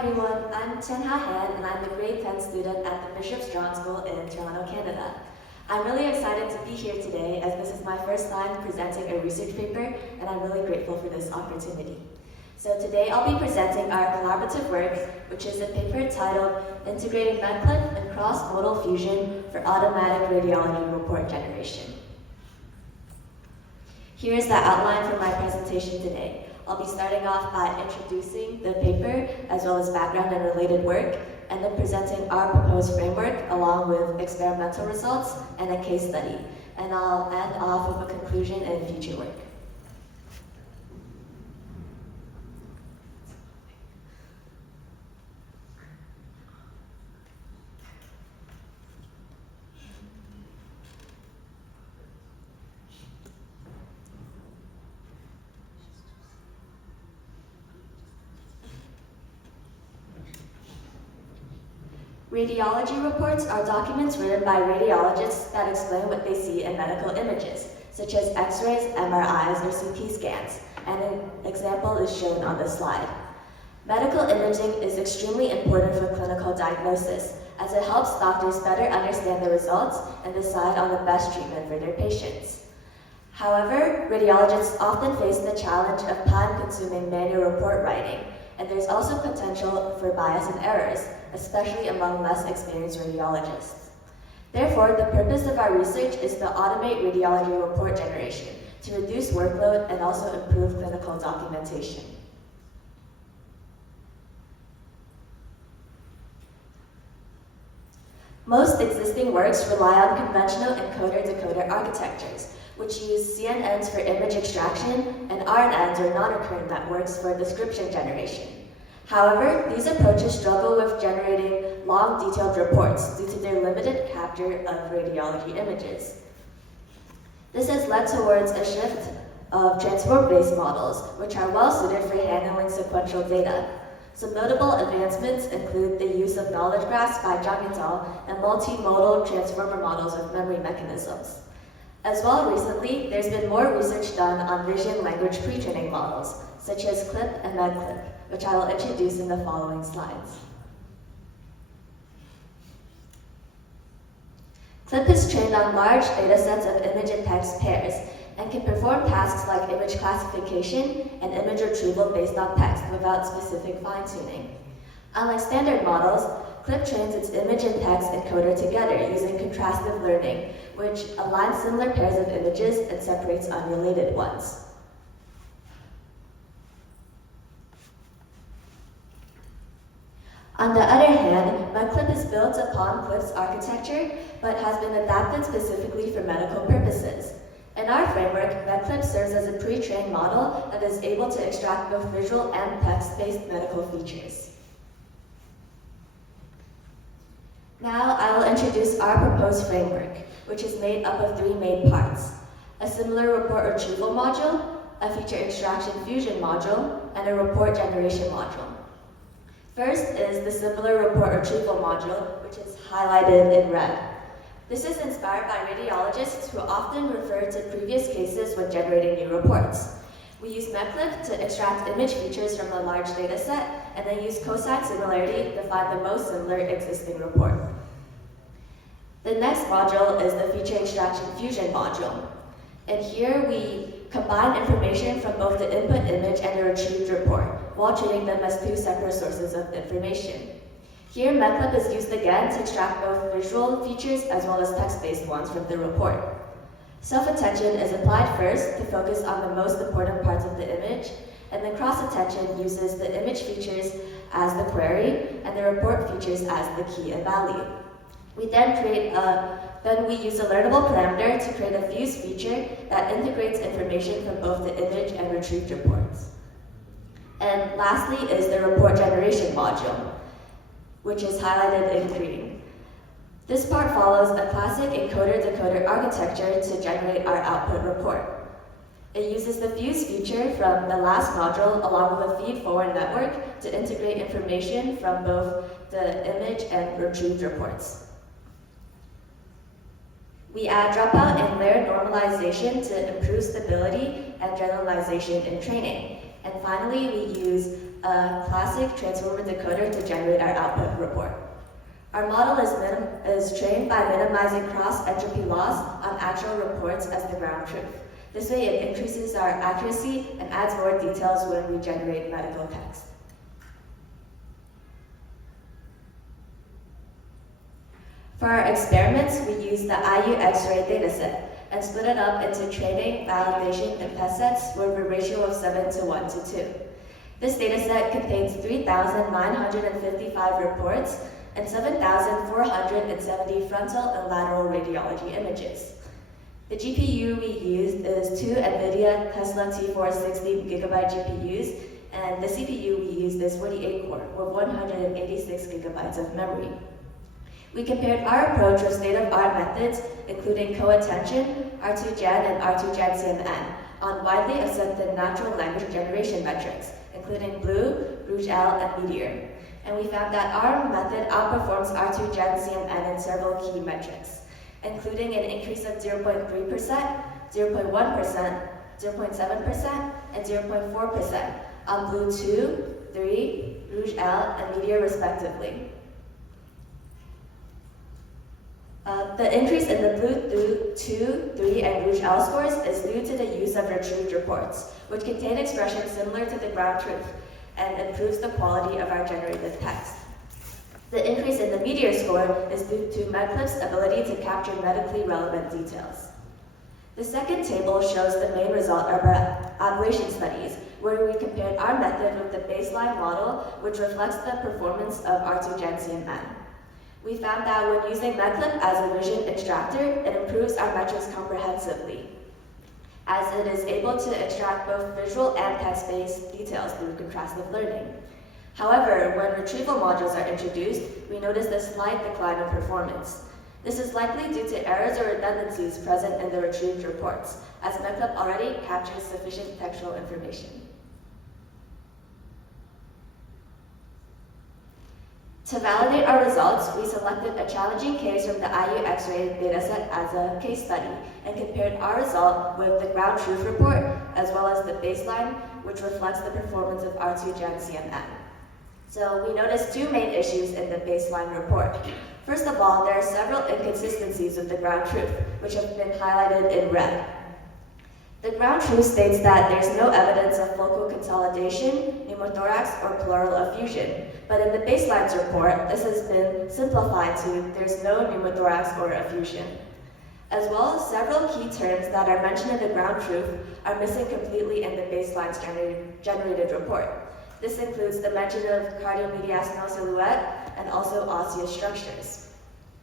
everyone, I'm Chen Ha Han, and I'm a grade 10 student at the Bishop Strong School in Toronto, Canada. I'm really excited to be here today as this is my first time presenting a research paper, and I'm really grateful for this opportunity. So today I'll be presenting our collaborative work, which is a paper titled Integrating MedClip and Cross-Modal Fusion for Automatic Radiology Report Generation. Here's the outline for my presentation today. I'll be starting off by introducing the paper as well as background and related work, and then presenting our proposed framework along with experimental results and a case study. And I'll end off with a conclusion and future work. Radiology reports are documents written by radiologists that explain what they see in medical images, such as X-rays, MRIs, or CT scans, and an example is shown on this slide. Medical imaging is extremely important for clinical diagnosis, as it helps doctors better understand the results and decide on the best treatment for their patients. However, radiologists often face the challenge of time-consuming manual report writing, and there's also potential for bias and errors, especially among less experienced radiologists. Therefore, the purpose of our research is to automate radiology report generation to reduce workload and also improve clinical documentation. Most existing works rely on conventional encoder-decoder architectures, which use CNNs for image extraction and RNNs or non-recurrent networks for description generation. However, these approaches struggle with generating long, detailed reports due to their limited capture of radiology images. This has led towards a shift of transform-based models, which are well suited for handling sequential data. Some notable advancements include the use of knowledge graphs by Zhang et al. And multimodal transformer models of memory mechanisms. As well, recently, there's been more research done on vision language pre-training models, such as CLIP and MedClip, which I will introduce in the following slides. CLIP is trained on large datasets of image and text pairs and can perform tasks like image classification and image retrieval based on text without specific fine-tuning. Unlike standard models, CLIP trains its image and text encoder together using contrastive learning, which aligns similar pairs of images and separates unrelated ones. On the other hand, MedClip is built upon CLIP's architecture, but has been adapted specifically for medical purposes. In our framework, MedClip serves as a pre-trained model that is able to extract both visual and text-based medical features. Now, I will introduce our proposed framework, which is made up of three main parts: a similar report retrieval module, a feature extraction fusion module, and a report generation module. First is the similar report retrieval module, which is highlighted in red. This is inspired by radiologists who often refer to previous cases when generating new reports. We use MedClip to extract image features from a large data set, and then use cosine similarity to find the most similar existing report. The next module is the feature extraction fusion module. And here we combine information from both the input image and the retrieved report, while treating them as two separate sources of information. Here, MedClip is used again to extract both visual features as well as text-based ones from the report. Self-attention is applied first to focus on the most important parts of the image, and then cross-attention uses the image features as the query and the report features as the key and value. We then we use a learnable parameter to create a fuse feature that integrates information from both the image and retrieved reports. And lastly is the report generation module, which is highlighted in green. This part follows a classic encoder-decoder architecture to generate our output report. It uses the fuse feature from the last module along with a feed-forward network to integrate information from both the image and retrieved reports. We add dropout and layer normalization to improve stability and generalization in training. And finally, we use a classic transformer decoder to generate our output report. Our model is trained by minimizing cross-entropy loss on actual reports as the ground truth. This way it increases our accuracy and adds more details when we generate medical text. For our experiments, we used the IU X-ray dataset and split it up into training, validation, and test sets with a ratio of 7 to 1 to 2. This dataset contains 3,955 reports and 7,470 frontal and lateral radiology images. The GPU we used is two NVIDIA Tesla T4 60GB GPUs, and the CPU we used is 48 core with 186 gigabytes of memory. We compared our approach with state-of-art methods, including co-attention, R2Gen, and R2Gen CNN, on widely accepted natural language generation metrics, including BLUE, Rouge-L, and Meteor. And we found that our method outperforms R2Gen CNN in several key metrics, including an increase of 0.3%, 0.1%, 0.7%, and 0.4% on BLUE 2, 3, Rouge-L, and Meteor respectively. The increase in the BLUE 2, 3, and Rouge-L scores is due to the use of retrieved reports, which contain expressions similar to the ground truth and improves the quality of our generated text. The increase in the Meteor score is due to MedClip's ability to capture medically relevant details. The second table shows the main result of our ablation studies, where we compared our method with the baseline model, which reflects the performance of R2Gen CNN. We found that when using MedClip as a vision extractor, it improves our metrics comprehensively, as it is able to extract both visual and text-based details through contrastive learning. However, when retrieval modules are introduced, we notice a slight decline in performance. This is likely due to errors or redundancies present in the retrieved reports, as MedClip already captures sufficient textual information. To validate our results, we selected a challenging case from the IU X-ray dataset as a case study and compared our result with the ground truth report as well as the baseline, which reflects the performance of R2Gen CNN. So we noticed two main issues in the baseline report. First of all, there are several inconsistencies with the ground truth, which have been highlighted in red. The ground truth states that there's no evidence of focal consolidation, pneumothorax, or pleural effusion. But in the baseline's report, this has been simplified to there's no pneumothorax or effusion. As well as several key terms that are mentioned in the ground truth are missing completely in the baseline's generated report. This includes the mention of cardiomediastinal silhouette and also osseous structures.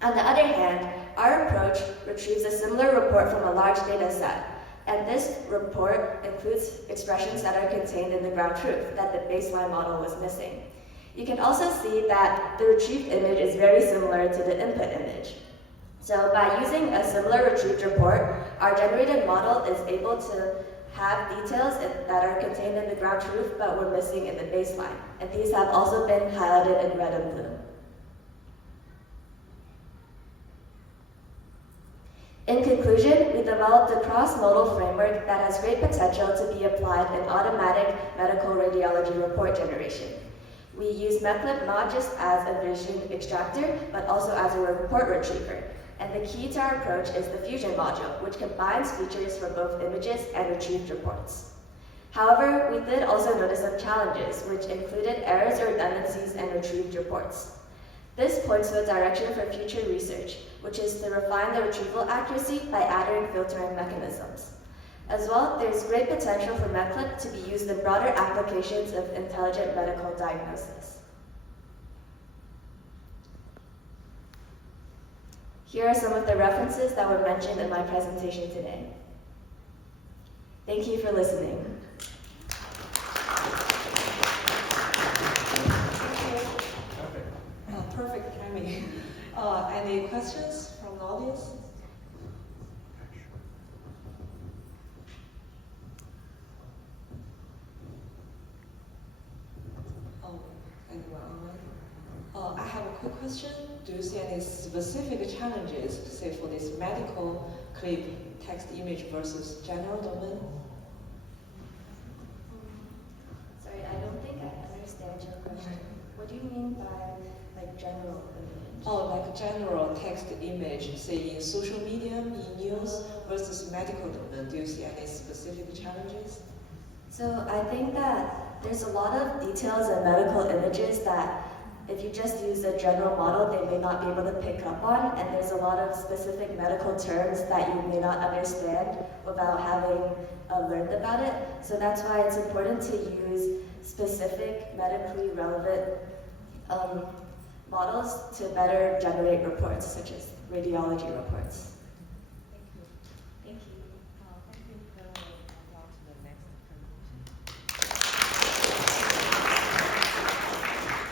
On the other hand, our approach retrieves a similar report from a large data set. And this report includes expressions that are contained in the ground truth that the baseline model was missing. You can also see that the retrieved image is very similar to the input image. So by using a similar retrieved report, our generated model is able to have details that are contained in the ground truth but were missing in the baseline. And these have also been highlighted in red and blue. In conclusion, we developed a cross-modal framework that has great potential to be applied in automatic medical radiology report generation. We use MedClip not just as a vision extractor, but also as a report retriever. And the key to our approach is the fusion module, which combines features for both images and retrieved reports. However, we did also notice some challenges, which included errors or redundancies in retrieved reports. This points to a direction for future research, which is to refine the retrieval accuracy by adding filtering mechanisms. As well, there's great potential for MedClip to be used in broader applications of intelligent medical diagnosis. Here are some of the references that were mentioned in my presentation today. Thank you for listening. Perfect timing. Any questions from the audience? Anyone online? I have a quick question. Do you see any specific challenges, say, for this medical clip text image versus general domain? Sorry, I don't think I understand. What do you mean by like general image? Oh, like general text image, say in social media, in news, versus medical domain. Do you see any specific challenges? So I think that there's a lot of details in medical images that if you just use a general model, they may not be able to pick up on, and there's a lot of specific medical terms that you may not understand without having learned about it. So that's why it's important to use specific medically relevant models to better generate reports, such as radiology reports.